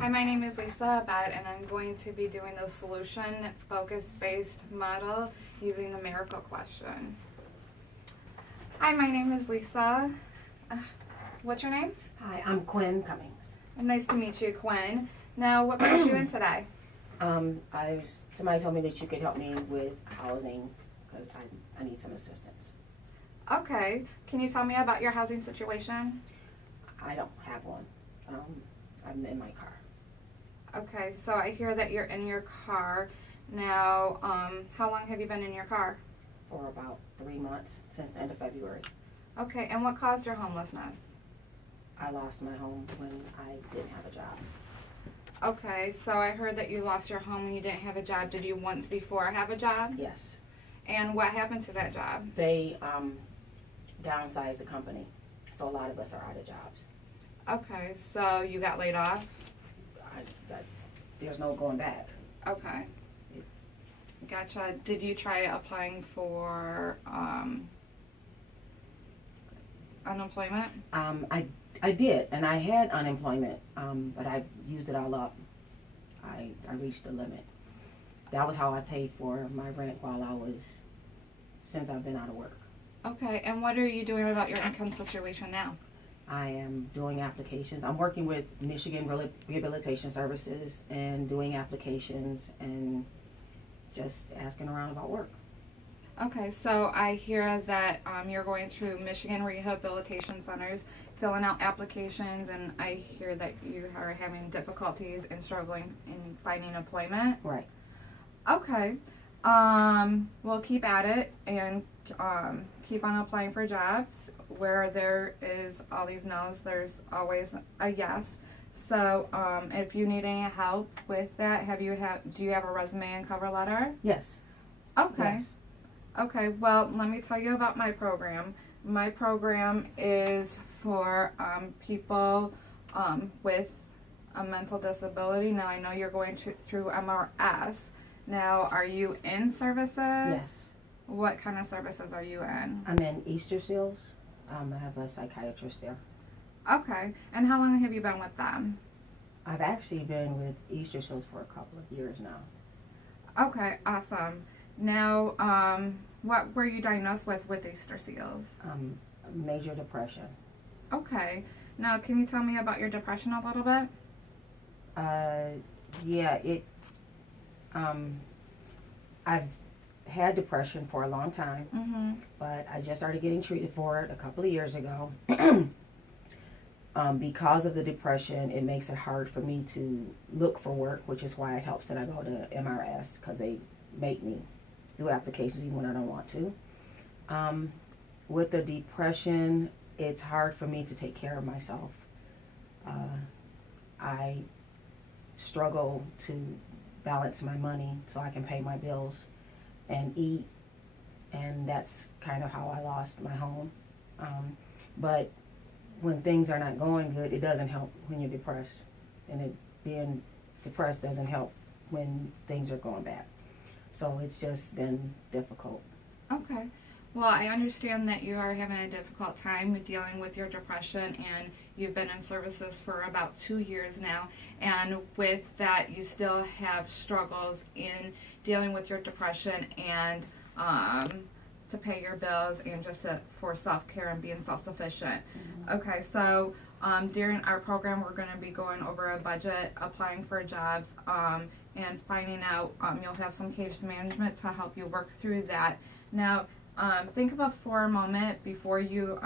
Hi, my name is Lisa Abad, and I'm going to be doing the solution focus-based model using the miracle question. Hi, my name is Lisa. Uh, What's your name? Hi, I'm Quinn Cummings. Nice to meet you, Quinn. Now, what brings you in today? Somebody told me that you could help me with housing because I need some assistance. Okay, can you tell me about your housing situation? I don't have one. I'm in my car. Okay, so I hear that you're in your car. Now, how long have you been in your car? For about 3 months since the end of February. Okay, and what caused your homelessness? I lost my home when I didn't have a job. Okay, so I heard that you lost your home when you didn't have a job. Did you once before have a job? Yes. And what happened to that job? They downsized the company, so a lot of us are out of jobs. Okay, so you got laid off? There's no going back. Okay. Gotcha. Did you try applying for unemployment? I did, and I had unemployment, but I used it all up. I reached the limit. That was how I paid for my rent since I've been out of work. Okay, and what are you doing about your income situation now? I am doing applications. I'm working with Michigan Rehabilitation Services and doing applications and just asking around about work. Okay, so I hear that you're going through Michigan Rehabilitation Centers, filling out applications, and I hear that you are having difficulties and struggling in finding employment. Right. Okay. Well, keep at it and keep on applying for jobs. Where there is all these no's, there's always a yes. So, if you need any help with that, do you have a resume and cover letter? Yes. Okay. Yes. Okay, well, let me tell you about my program. My program is for people with a mental disability. Now, I know you're going through MRS. Now, are you in services? Yes. What kind of services are you in? I'm in Easter Seals. I have a psychiatrist there. Okay, and how long have you been with them? I've actually been with Easter Seals for a couple of years now. Okay, awesome. Now, what were you diagnosed with Easter Seals? Major depression. Okay. Now, can you tell me about your depression a little bit? I've had depression for a long time, Mm-hmm. but I just started getting treated for it a couple of years ago. Because of the depression, it makes it hard for me to look for work, which is why it helps that I go to MRS, because they make me do applications even when I don't want to. With the depression, it's hard for me to take care of myself. I struggle to balance my money so I can pay my bills and eat, and that's kind of how I lost my home. But when things are not going good, it doesn't help when you're depressed, and being depressed doesn't help when things are going bad. So it's just been difficult. Okay. Well, I understand that you are having a difficult time with dealing with your depression, and you've been in services for about 2 years now. And with that, you still have struggles in dealing with your depression and to pay your bills and just for self-care and being self-sufficient. Mm-hmm. Okay, so during our program, we're going to be going over a budget, applying for jobs, and finding out. You'll have some case management to help you work through that. Now, think about for a moment before you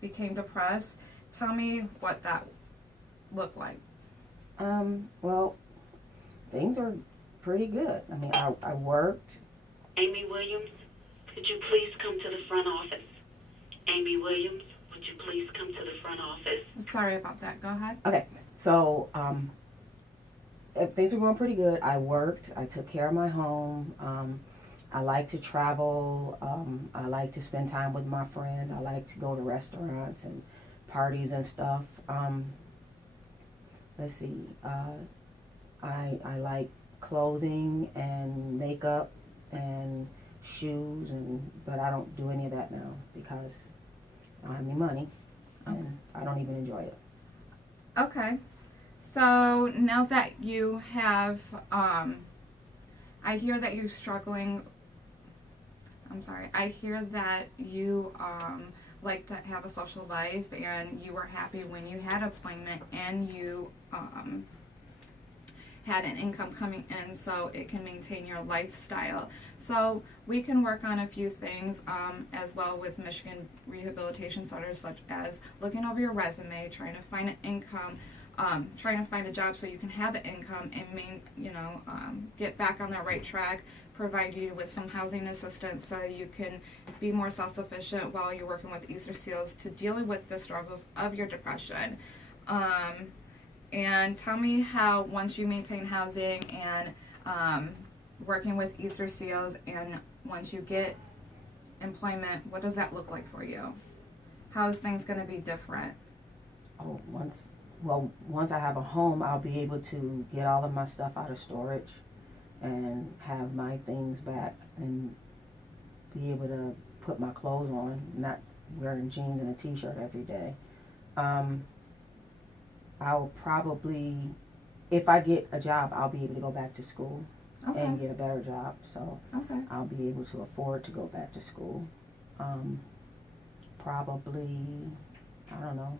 became depressed. Tell me what that looked like. Well, things are pretty good. I mean, I worked. Amy Williams, could you please come to the front office? Amy Williams, would you please come to the front office? Sorry about that. Go ahead. Okay, so things were going pretty good. I worked. I took care of my home. I like to travel. I like to spend time with my friends. I like to go to restaurants and parties and stuff. Let's see. I like clothing and makeup and shoes, but I don't do any of that now because I don't have any money, and I don't even enjoy it. Okay. So now that you have, I hear that you're struggling. I'm sorry. I hear that you like to have a social life, and you were happy when you had employment and you had an income coming in, so it can maintain your lifestyle. So we can work on a few things as well with Michigan Rehabilitation Centers, such as looking over your resume, trying to find an income. Trying to find a job so you can have an income and get back on the right track, provide you with some housing assistance so you can be more self-sufficient while you're working with Easter Seals to dealing with the struggles of your depression. And tell me how, once you maintain housing and working with Easter Seals, and once you get employment, what does that look like for you? How is things going to be different? Oh, once I have a home, I'll be able to get all of my stuff out of storage and have my things back and be able to put my clothes on, not wearing jeans and a t-shirt every day. I'll probably, if I get a job, I'll be able to go back to school Okay. and get a better job. So Okay. I'll be able to afford to go back to school. Probably, I don't know,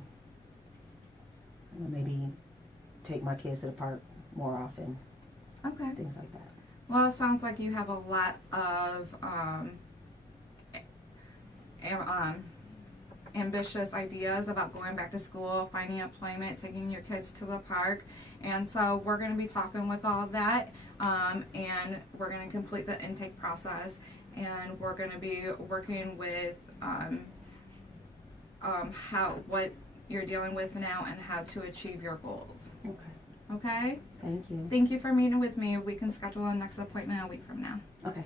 maybe take my kids to the park more often, Okay. things like that. Well, it sounds like you have a lot of ambitious ideas about going back to school, finding employment, taking your kids to the park. And so we're going to be talking with all of that, and we're going to complete the intake process, and we're going to be working with what you're dealing with now and how to achieve your goals. Okay. Okay? Thank you. Thank you for meeting with me. We can schedule a next appointment a week from now. Okay.